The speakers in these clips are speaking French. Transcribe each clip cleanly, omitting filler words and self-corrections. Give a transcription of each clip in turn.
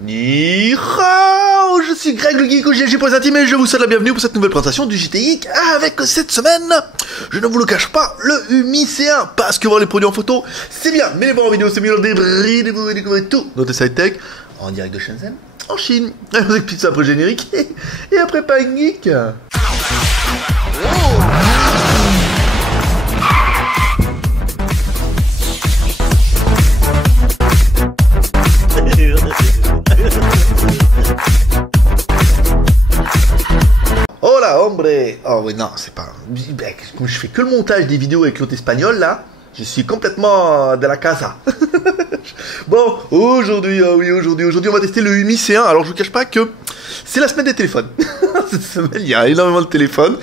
Ni hao, je suis Greg le Geek au GLG pour les intimes et je vous souhaite la bienvenue pour cette nouvelle présentation du JT Geek avec cette semaine, je ne vous le cache pas, le UMI C1, parce que voir les produits en photo, c'est bien, mais les voir en vidéo, c'est mieux, et vous découvrez tout notre side tech en direct de Shenzhen, en Chine. Je vous explique ça après le générique et après pas une geek. Oh là, hombre. Oh oui, non, c'est pas... Comme je fais que le montage des vidéos avec l'autre espagnol, là, je suis complètement de la casa. Bon, aujourd'hui, aujourd'hui, on va tester le UMI C1. Alors, je vous cache pas que c'est la semaine des téléphones. Cette semaine, il y a énormément de téléphones.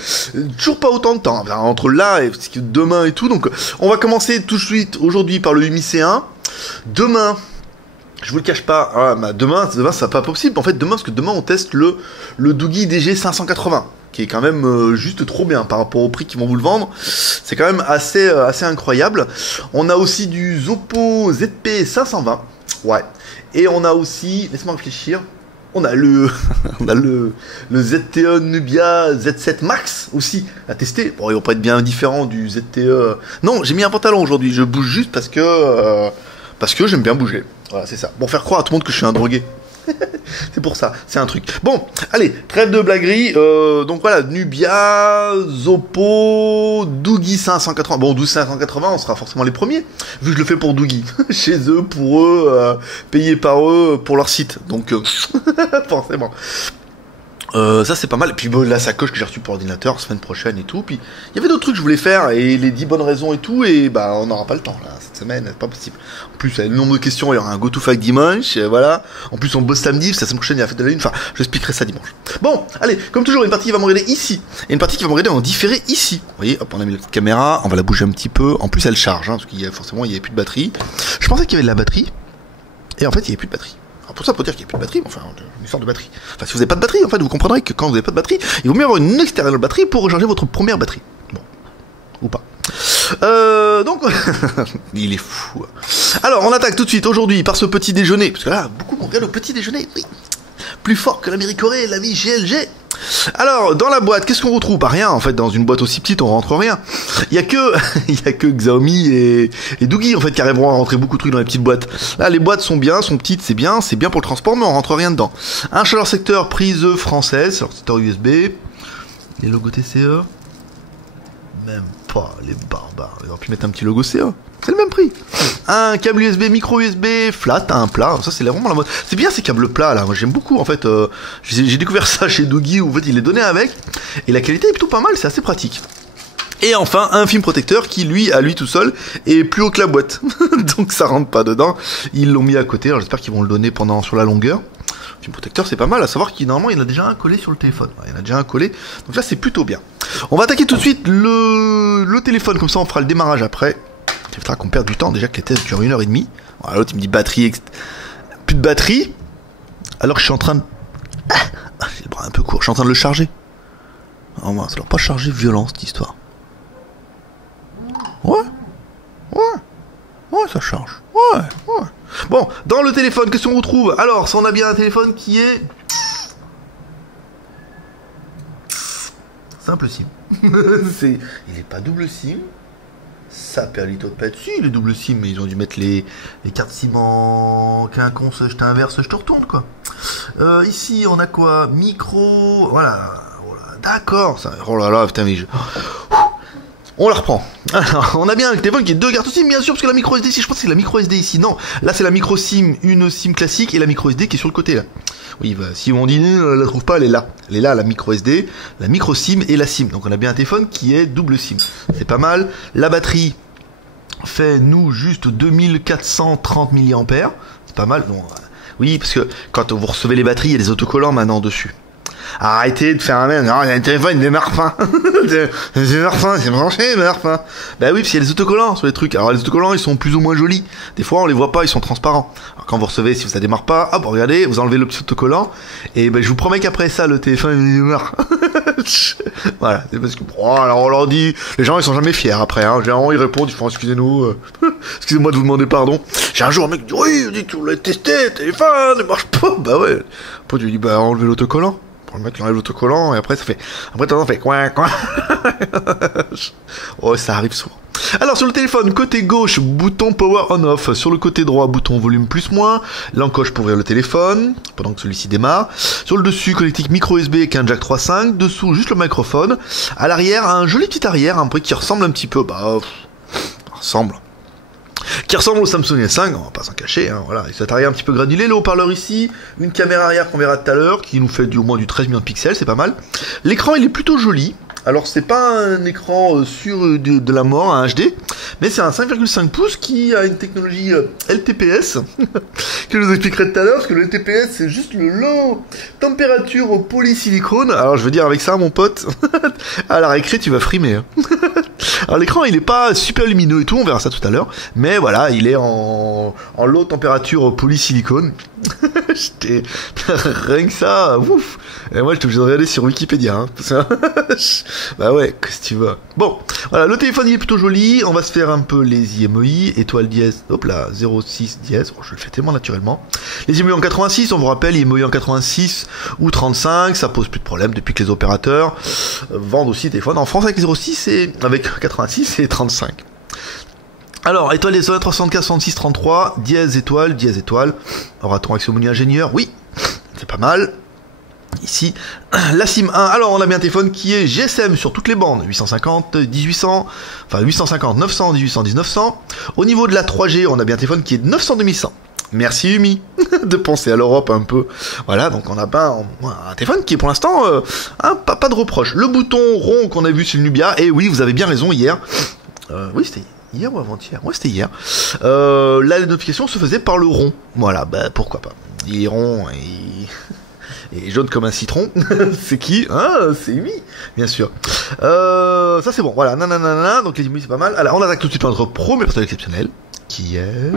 Toujours pas autant de temps, enfin, entre là et demain et tout. Donc, on va commencer tout de suite aujourd'hui par le UMI C1. Demain... Je vous le cache pas, demain ça pas possible. En fait, parce que demain on teste le Doogee DG580, qui est quand même juste trop bien par rapport au prix qu'ils vont vous le vendre. C'est quand même assez incroyable. On a aussi du Zoppo ZP520, ouais. Et on a aussi, laisse-moi réfléchir, on a le ZTE Nubia Z7 Max aussi à tester. Bon, ils vont pas être bien différents du ZTE. Non, j'ai mis un pantalon aujourd'hui. Je bouge juste parce que j'aime bien bouger. Voilà, c'est ça. Bon, faire croire à tout le monde que je suis un drogué. C'est pour ça, c'est un truc. Bon, allez, trêve de blaguerie. Donc voilà, Nubia, Zoppo, Doogee 580. Bon, Doogee 580, on sera forcément les premiers, vu que je le fais pour Doogee. Chez eux, pour eux, payé par eux, pour leur site. Donc, forcément. Ça c'est pas mal, et puis bon, la sacoche que j'ai reçue pour l'ordinateur semaine prochaine et tout, puis il y avait d'autres trucs que je voulais faire, et les 10 bonnes raisons et tout, et bah on n'aura pas le temps là, cette semaine, c'est pas possible. En plus, il y a le nombre de questions, il y aura un GoToFact dimanche, voilà, en plus on bosse samedi, la semaine prochaine il y a la fête de la lune, enfin, je expliquerai ça dimanche. Bon, allez, comme toujours, une partie qui va me regarder ici, et une partie qui va me regarder en différé ici. Vous voyez, hop, on a mis la petite caméra, on va la bouger un petit peu, en plus elle charge, hein, parce qu'il y a forcément, il n'y avait plus de batterie. Je pensais qu'il y avait de la batterie, et en fait il n'y avait plus de batterie. Alors pour ça, pour dire qu'il n'y a plus de batterie, mais enfin, une histoire de batterie. Enfin, si vous n'avez pas de batterie, en fait, vous comprendrez que quand vous n'avez pas de batterie, il vaut mieux avoir une externe batterie pour recharger votre première batterie. Bon. Ou pas. Donc, il est fou. Alors, on attaque tout de suite aujourd'hui par ce petit déjeuner. Parce que là, beaucoup m'ont regardé au petit déjeuner. Oui. Plus fort que l'Américorée, la vie GLG. Alors, dans la boîte, qu'est-ce qu'on retrouve? Pas rien, en fait, dans une boîte aussi petite, on rentre rien. Il y a que Xiaomi et Doogee, en fait, qui arriveront à rentrer beaucoup de trucs dans les petites boîtes. Là, les boîtes sont bien, sont petites, c'est bien pour le transport, mais on rentre rien dedans. Un chaleur secteur prise française, secteur USB. Les logos TCE. Même pas, les barbares. Ils auraient pu mettre un petit logo CE. C'est le même prix. Un câble USB, micro USB, flat, un plat. Ça, c'est vraiment la mode. C'est bien ces câbles plats là. Moi, j'aime beaucoup en fait. J'ai découvert ça chez Doogee où en fait il est donné avec. Et la qualité est plutôt pas mal. C'est assez pratique. Et enfin, un film protecteur qui, lui, à lui tout seul, est plus haut que la boîte. Donc ça rentre pas dedans. Ils l'ont mis à côté. Alors j'espère qu'ils vont le donner sur la longueur. Le film protecteur, c'est pas mal. À savoir qu'il normalement il y en a déjà un collé sur le téléphone. Il y en a déjà un collé. Donc là, c'est plutôt bien. On va attaquer tout de suite le téléphone. Comme ça, on fera le démarrage après. Ça évitera qu'on perde du temps, déjà que les tests durent 1h30. Voilà, l'autre il me dit batterie, plus de batterie, alors que je suis en train de... j'ai le bras un peu court, je suis en train de le charger. Oh, ça doit pas charger violent cette histoire. Ouais, ça charge. Ouais. Bon, dans le téléphone, qu'est-ce qu'on retrouve? Alors, on a bien un téléphone qui est... simple SIM. Il est pas double SIM. Ça perlitopète, si, les doubles SIM, mais ils ont dû mettre les cartes SIM en quinconce, je t'inverse, je te retourne, quoi. Ici, on a quoi? Micro, voilà, d'accord, ça, oh là là, putain, mais on la reprend. Alors, on a bien un téléphone qui est deux cartes SIM, bien sûr, parce que la micro SD ici, je pense que c'est la micro SD ici, non, là c'est la micro SIM, une SIM classique, et la micro SD qui est sur le côté, là. Oui, bah, si on dit, la trouve pas, elle est là, la micro SD, la micro SIM et la SIM, donc on a bien un téléphone qui est double SIM, c'est pas mal. La batterie fait, nous, juste 2430 mAh, c'est pas mal, bon, oui, parce que quand vous recevez les batteries, il y a des autocollants maintenant dessus. Arrêtez de faire un mec, non, il y a un téléphone, il démarre pas. Il démarre pas, c'est branché, il démarre pas. Bah oui, parce qu'il y a des autocollants sur les trucs. Alors les autocollants, ils sont plus ou moins jolis. Des fois, on les voit pas, ils sont transparents. Alors, quand vous recevez, si ça démarre pas, hop, regardez, vous enlevez le petit autocollant, et ben je vous promets qu'après ça, le téléphone il démarre. Voilà, c'est parce que alors on leur dit, les gens ils sont jamais fiers après, hein. Généralement ils répondent, ils font excusez-nous, excusez-moi de vous demander pardon. J'ai un jour un mec qui dit oui, il dit que vous l'avez testé, le téléphone, il marche pas, bah ouais. Après tu lui dis bah enlevez l'autocollant. Le mec il enlève l'autocollant et après ça fait, après t'entends fait coin. Oh ça arrive souvent. Alors sur le téléphone, côté gauche, bouton power on off. Sur le côté droit, bouton volume plus moins. L'encoche pour ouvrir le téléphone, pendant que celui-ci démarre. Sur le dessus, connectique micro USB avec un jack 3.5. Dessous, juste le microphone. À l'arrière, un joli petit arrière, un truc qui ressemble un petit peu, qui ressemble au Samsung S5, on va pas s'en cacher, hein, voilà. Et cet arrière un petit peu granulé, le haut-parleur ici, une caméra arrière qu'on verra tout à l'heure, qui nous fait au moins du 13 millions de pixels, c'est pas mal. L'écran il est plutôt joli. Alors c'est pas un écran sur de la mort, un HD, mais c'est un 5,5 pouces qui a une technologie LTPS, que je vous expliquerai tout à l'heure, parce que le LTPS c'est juste le low température polysilicone. Alors je veux dire avec ça mon pote, à la récré tu vas frimer. Hein. Alors l'écran il est pas super lumineux et tout, on verra ça tout à l'heure, mais voilà, il est en low température polysilicone. Rien que ça, ouf. Et moi, je suis obligé de regarder sur Wikipédia. Hein. Bah ouais, qu'est-ce que tu veux. Bon, voilà, le téléphone il est plutôt joli. On va se faire un peu les IMEI, étoile dièse, hop là, 06 dièse. Oh, je le fais tellement naturellement. Les IMEI en 86, on vous rappelle, IMEI en 86 ou 35, ça pose plus de problème depuis que les opérateurs vendent aussi des téléphones. En France, avec les 06 et avec 86 et 35. Alors, étoile des 375, 66, 33, dièse étoile. Aura-t-on accès au menu ingénieur? Oui, c'est pas mal. Ici, la SIM 1. Alors, on a bien un téléphone qui est GSM sur toutes les bandes. 850, 1800, enfin 850, 900, 1800, 1900. Au niveau de la 3G, on a bien un téléphone qui est 900, 2100. Merci Umi de penser à l'Europe un peu. Voilà, donc on a pas un téléphone qui est pour l'instant pas de reproche. Le bouton rond qu'on a vu sur le Nubia, et oui, vous avez bien raison, hier. Oui, c'était hier ou avant-hier? Ouais, c'était hier. Là, les notifications se faisaient par le rond. Voilà, bah pourquoi pas. Il est rond et jaune comme un citron. C'est qui? Ah, c'est Umi, bien sûr. Ça c'est bon, voilà, nanana, donc les Umi c'est pas mal. Alors, on attaque tout de suite notre premier personnage exceptionnel, qui est...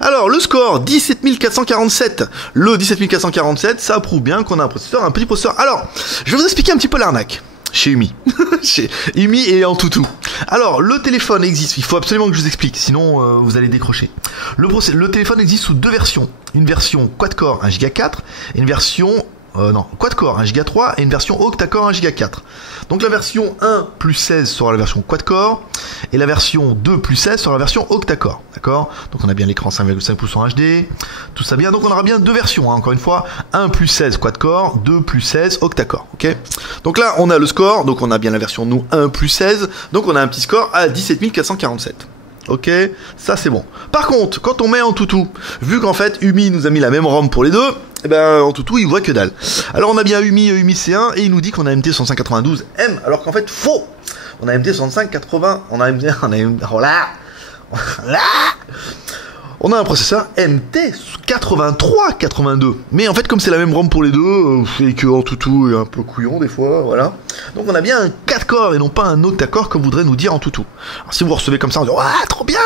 Alors, le score, 17 447. Le 17 447, ça prouve bien qu'on a un petit processeur. Alors, je vais vous expliquer un petit peu l'arnaque. Chez Umi. Chez Umi et en toutou. Alors, le téléphone existe, il faut absolument que je vous explique, sinon vous allez décrocher. Le téléphone existe sous deux versions. Une version quad-core 1 Go 4 et une version... quad-core 1 Go 3 et une version octa-core 1 Go 4. Donc la version 1 plus 16 sera la version quad-core et la version 2 plus 16 sera la version octa-core. D'accord? Donc on a bien l'écran 5,5 pouces en HD, tout ça bien. Donc on aura bien deux versions, hein, encore une fois, 1 plus 16 quad-core, 2 plus 16 octa-core. Ok? Donc là on a le score, donc on a bien la version nous 1 plus 16, donc on a un petit score à 17 447. Ok, ça c'est bon. Par contre, quand on met en toutou, vu qu'en fait Umi nous a mis la même ROM pour les deux, et ben en toutou il voit que dalle. Alors on a bien Umi C1 et il nous dit qu'on a MT 6592M, alors qu'en fait faux. On a MT 6580, on a on a un processeur MT 8382. Mais en fait, comme c'est la même ROM pour les deux, et que en toutou est un peu couillon des fois, voilà. Donc on a bien un 4 corps et non pas un octa-core comme voudrait nous dire en toutou. Alors si vous recevez comme ça, on dit ah trop bien.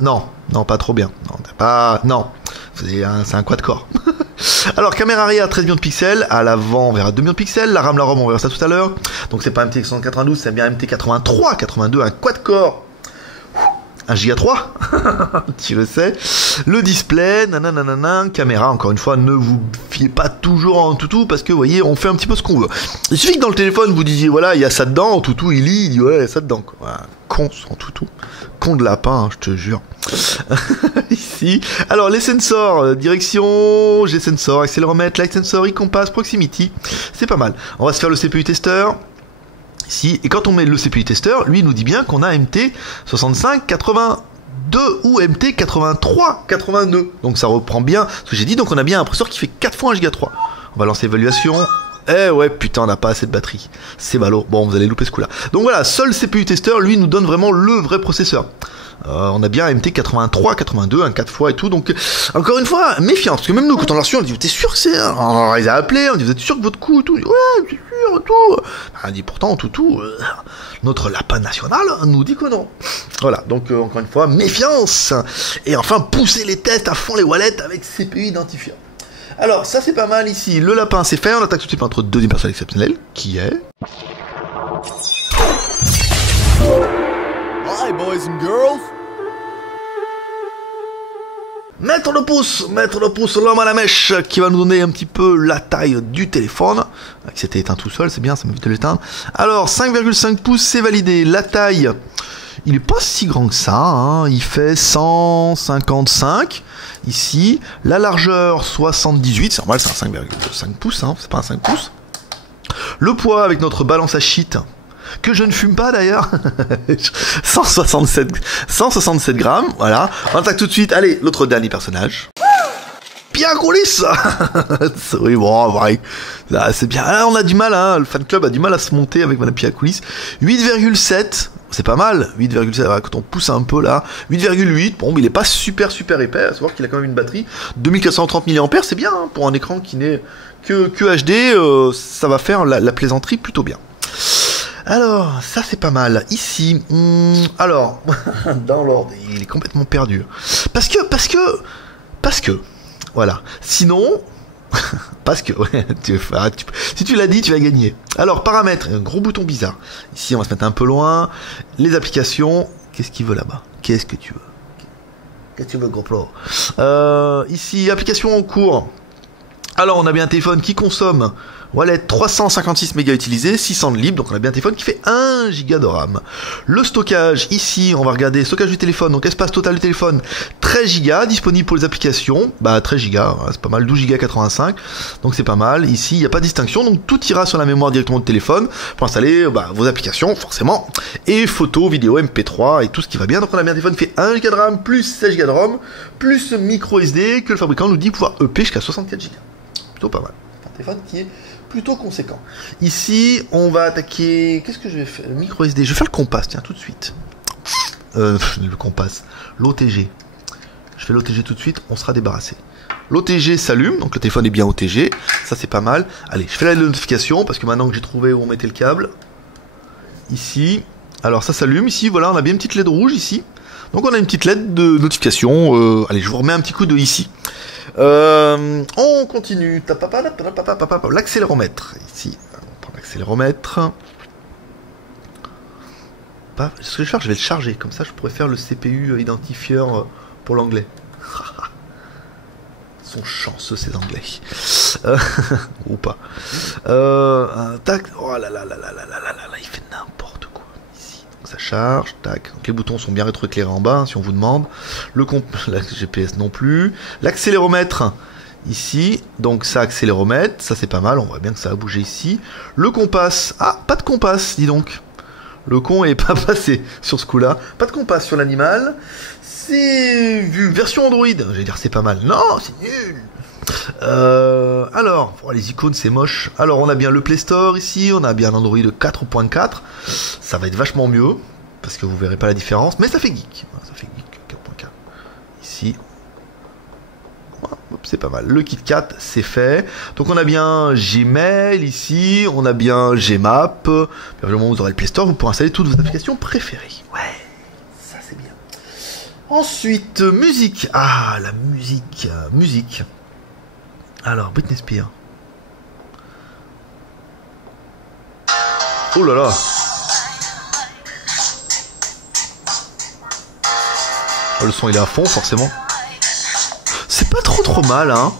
Non, pas trop bien. Non, c'est un quad-core. Alors caméra arrière 13 millions de pixels, à l'avant on verra 2 millions de pixels, la RAM on verra ça tout à l'heure. Donc c'est pas MT 192, c'est bien MT 8382, un quad-core. 1 Go 3, tu le sais. Le display, nanana, caméra, encore une fois, ne vous fiez pas toujours en toutou parce que, vous voyez, on fait un petit peu ce qu'on veut. Il suffit que dans le téléphone, vous disiez, voilà, il y a ça dedans, en toutou, il lit, il dit, ouais, il y a ça dedans, quoi. Voilà, con en toutou. Con de lapin, hein, je te jure. Ici. Alors, les sensors, direction, G-sensor, accéléromètre, light sensor, e-compass, proximity. C'est pas mal. On va se faire le CPU testeur. Ici, et quand on met le CPU testeur, lui il nous dit bien qu'on a MT 6582 ou MT 8382. Donc ça reprend bien ce que j'ai dit, donc on a bien un processeur qui fait 4 fois 1 Go 3. On va lancer l'évaluation. Eh ouais, putain, on n'a pas assez de batterie. C'est ballot. Bon, vous allez louper ce coup-là. Donc voilà, seul CPU testeur, lui, nous donne vraiment le vrai processeur. On a bien un MT 83, 82, un 4 fois et tout. Donc, encore une fois, méfiance. Parce que même nous, quand on l'a reçu, on dit, t'es sûr que c'est... On les a appelés, on dit, vous êtes sûr que votre coup et tout? Ouais, c'est sûr et tout. On dit, pourtant, tout, notre lapin national nous dit que non. Voilà, donc, encore une fois, méfiance. Et enfin, pousser les tests à fond les wallets avec CPU identifiant. Alors, ça c'est pas mal ici. Le lapin c'est fait, on attaque tout de suite par notre deuxième personne exceptionnelle, qui est... Hi boys and girls. Mettre le pouce, l'homme à la mèche, qui va nous donner un petit peu la taille du téléphone. Qui s'était éteint tout seul, c'est bien, ça m'évite de l'éteindre. Alors, 5,5 pouces, c'est validé. La taille, il est pas si grand que ça, hein. Il fait 155 ici. La largeur, 78, c'est normal, c'est un 5,5 pouces, hein. C'est pas un 5 pouces. Le poids avec notre balance à shit, que je ne fume pas d'ailleurs. 167 grammes, voilà. On attaque tout de suite. Allez, l'autre dernier personnage. Pierre Coulis. Oui, bon, vrai. C'est bien. Là, on a du mal, hein. Le fan club a du mal à se monter avec Madame Pierre Coulis. 8,7. C'est pas mal. 8,7. Voilà, quand on pousse un peu là. 8,8. Bon, mais il est pas super épais. À savoir qu'il a quand même une batterie 2430 mAh. C'est bien, hein, pour un écran qui n'est que HD. Ça va faire la plaisanterie plutôt bien. Alors, ça c'est pas mal. Ici, alors, dans l'ordre, il est complètement perdu. Parce que, voilà. Sinon, parce que, ouais, si tu l'as dit, tu vas gagner. Alors, paramètres, un gros bouton bizarre. Ici, on va se mettre un peu loin. Les applications, qu'est-ce qu'il veut là-bas? Qu'est-ce que tu veux? Qu'est-ce que tu veux, gros plot? Ici, application en cours. Alors, on a bien un téléphone qui consomme wallet 356 mégas utilisés, 600 de libre, donc on a bien un téléphone qui fait 1 giga de RAM. Le stockage, ici, on va regarder stockage du téléphone, donc espace total du téléphone, 13 gigas, disponible pour les applications, bah 13 gigas, c'est pas mal, 12 gigas 85, donc c'est pas mal. Ici, il n'y a pas de distinction, donc tout ira sur la mémoire directement du téléphone pour installer vos applications, forcément, et photos, vidéos, MP3 et tout ce qui va bien. Donc on a bien un téléphone qui fait 1 giga de RAM, plus 16 gigas de ROM, plus micro SD, que le fabricant nous dit pouvoir EP jusqu'à 64 gigas. Plutôt pas mal. Un téléphone qui est plutôt conséquent. Ici, on va attaquer... Qu'est-ce que je vais faire? Le micro SD. Je vais faire le Compass, tiens, tout de suite. Le Compass. L'OTG. Je fais l'OTG tout de suite, on sera débarrassé. L'OTG s'allume, donc le téléphone est bien OTG. Ça, c'est pas mal. Allez, je fais la notification, parce que maintenant que j'ai trouvé où on mettait le câble. Ici. Alors, ça s'allume. Ici, voilà, on a bien une petite LED rouge, ici. Donc, on a une petite LED de notification. Allez, je vous remets un petit coup de ici. On continue. L'accéléromètre. Ici, on prend l'accéléromètre. Ce que je vais faire, je vais le charger. Comme ça, je pourrais faire le CPU identifieur pour l'anglais. Ils sont chanceux, ces anglais. Ou pas. Tac. Oh là là là là là là là là, il fait n'importe quoi. Ici. Donc ça charge. Tac. Donc les boutons sont bien rétroéclairés en bas, si on vous demande. La GPS non plus. L'accéléromètre. Ici, donc ça accéléromètre, ça c'est pas mal, on voit bien que ça a bougé ici. Le Compass, ah, pas de Compass, dis donc. Le con est pas passé sur ce coup-là. Pas de Compass sur l'animal. C'est version Android, j'allais dire c'est pas mal. Non, c'est nul. Alors, oh, les icônes c'est moche. Alors on a bien le Play Store ici, on a bien l'Android 4.4. Ça va être vachement mieux, parce que vous verrez pas la différence, mais ça fait geek. Ça fait geek 4.4. Ici. C'est pas mal. Le KitKat, c'est fait. Donc on a bien Gmail ici, on a bien Gmap. Au moment où vous aurez le Play Store, vous pourrez installer toutes vos applications préférées. Ouais, ça c'est bien. Ensuite, musique. Ah, la musique. Musique. Alors, Britney Spears. Oh là là. Le son il est à fond, forcément. C'est pas trop mal, hein.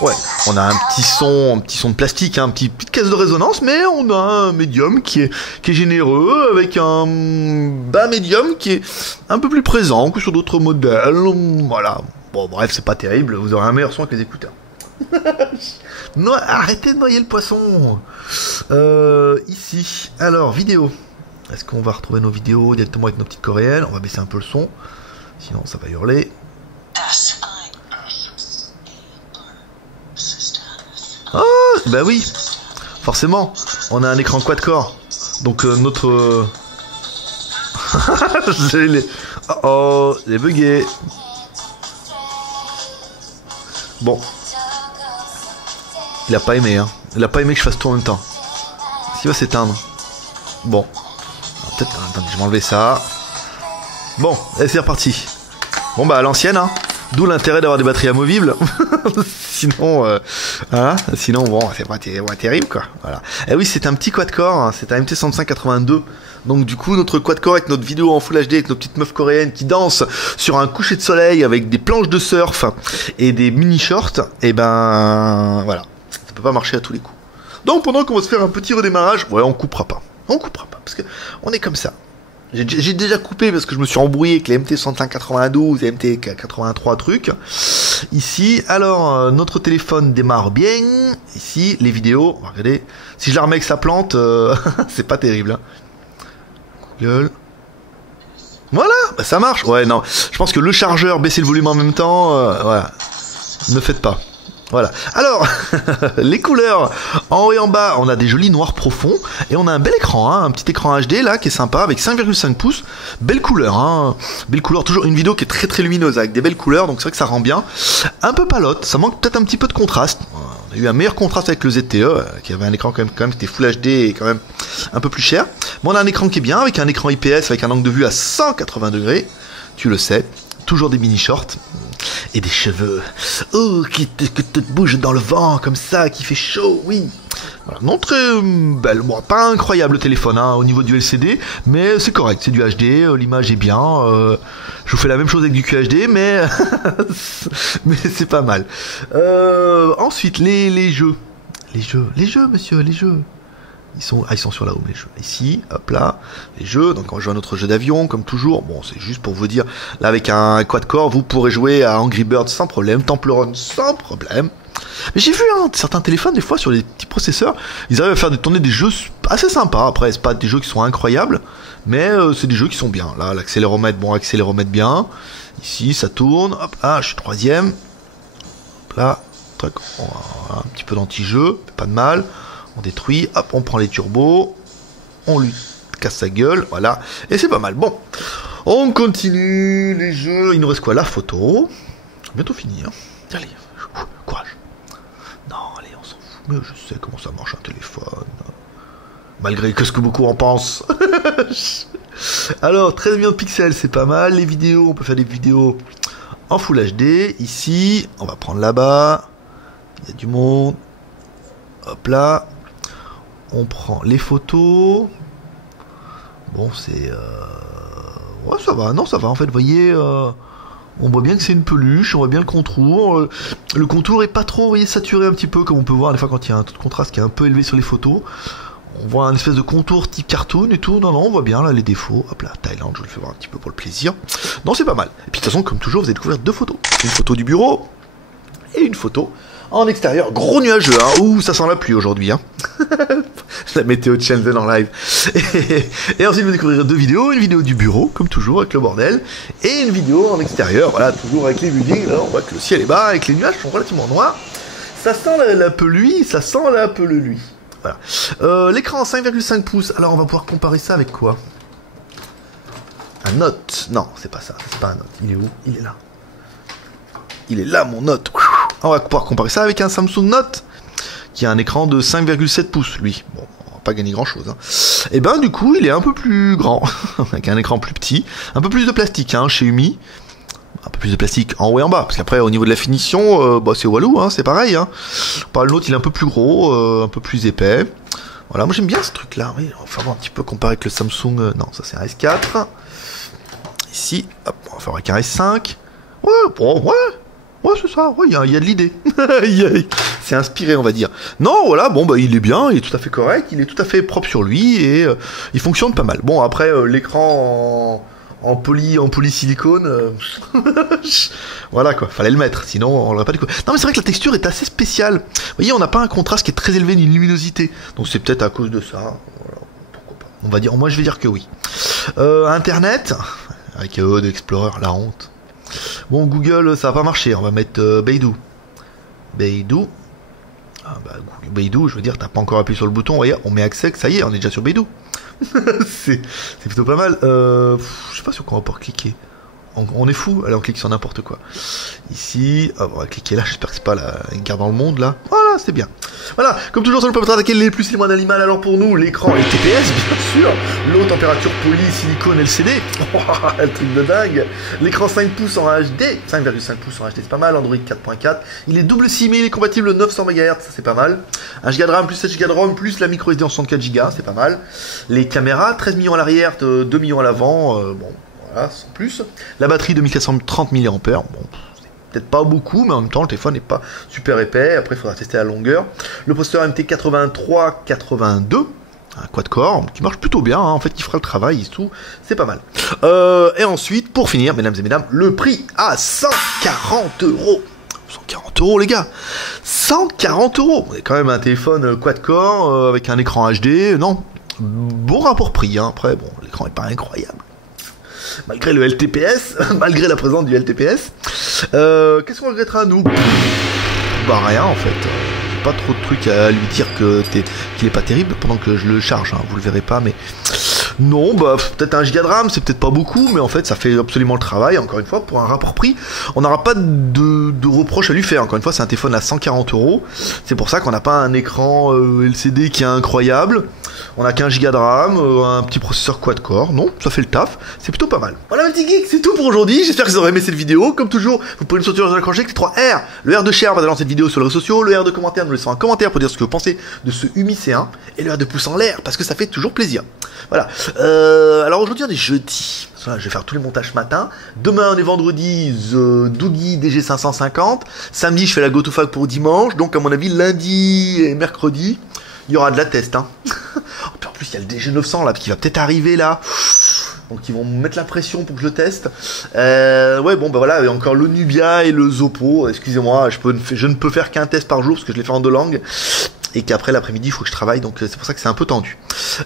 Ouais, on a un petit son de plastique, hein, petite caisse de résonance, mais on a un médium qui est généreux, avec un bas médium qui est un peu plus présent que sur d'autres modèles. Voilà. Bon, bref, c'est pas terrible, vous aurez un meilleur son avec les écouteurs. Non, arrêtez de noyer le poisson. Ici, alors, vidéo. Est-ce qu'on va retrouver nos vidéos directement avec nos petites coréennes? On va baisser un peu le son. Sinon, ça va hurler. Bah oui, forcément, on a un écran quad-core. Donc notre... Oh, j'ai bugué. Bon. Il a pas aimé, hein. Il a pas aimé que je fasse tout en même temps. Est-ce qu'il va s'éteindre? Bon. Peut-être... Attendez, je vais m'enlever ça. Bon, et c'est reparti. Bon bah à l'ancienne, hein. D'où l'intérêt d'avoir des batteries amovibles. Sinon, hein, sinon bon, c'est pas terrible quoi. Voilà. Et oui, c'est un petit quad-core, hein, c'est un MT6582. Donc du coup, notre quad-core avec notre vidéo en Full HD avec nos petites meufs coréennes qui dansent sur un coucher de soleil avec des planches de surf et des mini shorts, et ben voilà, ça peut pas marcher à tous les coups. Donc pendant qu'on va se faire un petit redémarrage, ouais, on coupera pas, parce que on est comme ça. J'ai déjà coupé parce que je me suis embrouillé avec les MT6592 et MT83 trucs. Ici, alors, notre téléphone démarre bien. Ici, les vidéos, regardez. Si je la remets avec sa plante, c'est pas terrible. Hein. Google. Voilà, bah ça marche. Ouais, non, je pense que le chargeur, baisser le volume en même temps, voilà. Ne faites pas. Voilà. Alors, les couleurs, en haut et en bas, on a des jolis noirs profonds et on a un bel écran, hein, un petit écran HD là qui est sympa avec 5,5 pouces. Belle couleur, hein. Belle couleur, toujours une vidéo qui est très très lumineuse avec des belles couleurs, donc c'est vrai que ça rend bien. Un peu palote, ça manque peut-être un petit peu de contraste. On a eu un meilleur contraste avec le ZTE qui avait un écran quand même qui était Full HD et quand même un peu plus cher. Mais on a un écran qui est bien avec un écran IPS avec un angle de vue à 180 degrés, tu le sais. Toujours des mini shorts. Et des cheveux qui te bougent dans le vent comme ça, qui fait chaud, oui. Voilà, non très belle, bon, pas incroyable le téléphone hein, au niveau du LCD, mais c'est correct, c'est du HD, l'image est bien. Je vous fais la même chose avec du QHD, mais mais c'est pas mal. Ensuite les jeux, monsieur, les jeux. Ils sont sur la home les jeux. Ici, hop là, les jeux. Donc on joue à notre jeu d'avion, comme toujours. Bon, c'est juste pour vous dire, là avec un quad-core, vous pourrez jouer à Angry Birds sans problème, Temple Run sans problème. Mais j'ai vu hein, certains téléphones, des fois sur les petits processeurs, ils arrivent à faire tourner des jeux assez sympas. Après, c'est pas des jeux qui sont incroyables, mais c'est des jeux qui sont bien. Là, l'accéléromètre, bon, accéléromètre bien. Ici, ça tourne. Hop là, je suis troisième. Hop là, truc, un petit peu d'anti-jeu, pas de mal. On détruit, hop, on prend les turbos, on lui casse sa gueule, voilà, et c'est pas mal. Bon, on continue les jeux, il nous reste quoi? La photo, bientôt fini, hein. Allez, courage. Non, allez, on s'en fout, mais je sais comment ça marche un téléphone, malgré que ce que beaucoup en pensent. Alors, 13 millions de pixels, c'est pas mal, les vidéos, on peut faire des vidéos en Full HD, ici, on va prendre là-bas, il y a du monde, hop là. On prend les photos. Bon, c'est... Ouais, ça va. Non, ça va. En fait, vous voyez, on voit bien que c'est une peluche. On voit bien le contour. Le contour est pas trop, vous voyez, saturé un petit peu, comme on peut voir des fois quand il y a un taux de contraste qui est un peu élevé sur les photos. On voit un espèce de contour type cartoon et tout. Non, non, on voit bien là les défauts. Hop là, Thaïlande, je vous le fais voir un petit peu pour le plaisir. Non, c'est pas mal. Et puis de toute façon, comme toujours, vous allez découvrir deux photos. Une photo du bureau et une photo en extérieur. Gros nuageux, hein. Ouh, ça sent la pluie aujourd'hui, hein. La météo de Shenzhen en live. Et ensuite, vous découvrirez deux vidéos. Une vidéo du bureau, comme toujours, avec le bordel. Et une vidéo en extérieur, voilà, toujours avec les buildings. Là, on voit que le ciel est bas et que les nuages sont relativement noirs. Ça sent la pluie, ça sent la pluie. Voilà. L'écran 5,5 pouces. Alors, on va pouvoir comparer ça avec quoi? Un Note. Non, c'est pas ça. C'est pas un Note. Il est où? Il est là. Il est là, mon Note. On va pouvoir comparer ça avec un Samsung Note qui a un écran de 5,7 pouces, lui. Bon, on va pas gagner grand-chose. Hein. Et ben, du coup, il est un peu plus grand, avec un écran plus petit, un peu plus de plastique hein, chez Umi. Un peu plus de plastique en haut et en bas, parce qu'après, au niveau de la finition, bah, c'est Walou, hein, c'est pareil. Hein. Par l'autre, il est un peu plus gros, un peu plus épais. Voilà, moi j'aime bien ce truc-là. Oui, on va voir un petit peu comparer avec le Samsung. Non, ça c'est un S4. Ici, hop, on va faire avec un S5. Ouais, bon, ouais. Ouais, c'est ça, ouais, il y a de l'idée. C'est inspiré, on va dire. Non, voilà, bon, bah, il est bien, il est tout à fait correct, il est tout à fait propre sur lui, et il fonctionne pas mal. Bon, après, l'écran en polysilicone, voilà, quoi, fallait le mettre, sinon, on l'aurait pas découvert. Non, mais c'est vrai que la texture est assez spéciale. Vous voyez, on n'a pas un contraste qui est très élevé, ni une luminosité. Donc, c'est peut-être à cause de ça. Voilà, pourquoi pas. On va dire, moi, je vais dire que oui. Internet, avec d'Explorer, la honte. Bon, Google, ça va pas marcher. On va mettre Beidou. Beidou. bah, Beidou, je veux dire, t'as pas encore appuyé sur le bouton, voyez, on met accès, ça y est, on est déjà sur Beidou. c'est plutôt pas mal. Je sais pas sur quoi on va pouvoir cliquer. On est fou, allez on clique sur n'importe quoi. Ici, on va cliquer là, j'espère que c'est pas la guerre dans le monde là. Voilà, c'est bien. Voilà, comme toujours ça nous permettra d'attaquer les plus et les moins d'animal. Alors pour nous, l'écran LTPS bien sûr, l'eau température poly, silicone LCD, le truc de dingue. L'écran 5 pouces en HD, 5,5 pouces en HD c'est pas mal, Android 4.4. Il est double SIM, il est compatible 900 MHz, ça c'est pas mal. 1 Go de RAM plus 7 Go de ROM plus la micro SD en 64 Go, c'est pas mal. Les caméras, 13 millions à l'arrière, 2 millions à l'avant, bon. Voilà, sans plus. La batterie 2430 mAh, bon, c'est peut-être pas beaucoup, mais en même temps, le téléphone n'est pas super épais. Après, il faudra tester la longueur. Le processeur MT8382, un quad-core, qui marche plutôt bien, hein. En fait, il fera le travail et tout, c'est pas mal. Et ensuite, pour finir, mesdames et mesdames, le prix à 140 €. 140 €, les gars, 140 €. C'est quand même un téléphone quad-core avec un écran HD, non, bon rapport prix, hein. Après, bon, l'écran est pas incroyable. Malgré le LTPS, malgré la présence du LTPS. Qu'est-ce qu'on regrettera, nous? Bah rien, en fait. J'ai pas trop de trucs à lui dire qu'il est pas terrible pendant que je le charge, hein. Vous le verrez pas, mais... Non, bah peut-être 1 Go de RAM, c'est peut-être pas beaucoup, mais en fait ça fait absolument le travail. Encore une fois, pour un rapport prix, on n'aura pas de reproche à lui faire. Encore une fois, c'est un téléphone à 140 €. C'est pour ça qu'on n'a pas un écran LCD qui est incroyable. On a qu'un Go de RAM, un petit processeur quad-core. Non, ça fait le taf, c'est plutôt pas mal. Voilà, mes petits geeks, c'est tout pour aujourd'hui. J'espère que vous aurez aimé cette vidéo. Comme toujours, vous pouvez nous soutenir dans la avec les 3 R. Le R de share, va lancer cette vidéo sur les réseaux sociaux. Le R de commentaire, nous laissons un commentaire pour dire ce que vous pensez de ce Humi C1. Et le R de pouce en l'air, parce que ça fait toujours plaisir. Voilà. Alors aujourd'hui on est jeudi. Voilà, je vais faire tous les montages ce matin. Demain on est vendredi, Doogie DG550. Samedi je fais la GoToFac pour dimanche. Donc à mon avis lundi et mercredi il y aura de la test. Hein. En plus il y a le DG900 là qui va peut-être arriver là. Donc ils vont me mettre la pression pour que je le teste. Ouais bon bah voilà, il y a encore le Nubia et le Zoppo. Excusez-moi, je ne peux faire qu'un test par jour parce que je l'ai fait en 2 langues. Et qu'après l'après-midi il faut que je travaille, donc c'est pour ça que c'est un peu tendu.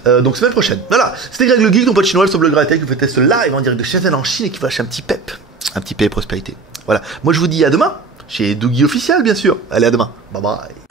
Donc semaine prochaine. Voilà, c'était Greg le Geek, ton pote chinois, le blog Gratech, qui vous fait test live en direct de Shenzhen en Chine et qui va lâcher un petit pep prospérité. Voilà, moi je vous dis à demain, chez Doogie officiel bien sûr. Allez à demain, bye bye.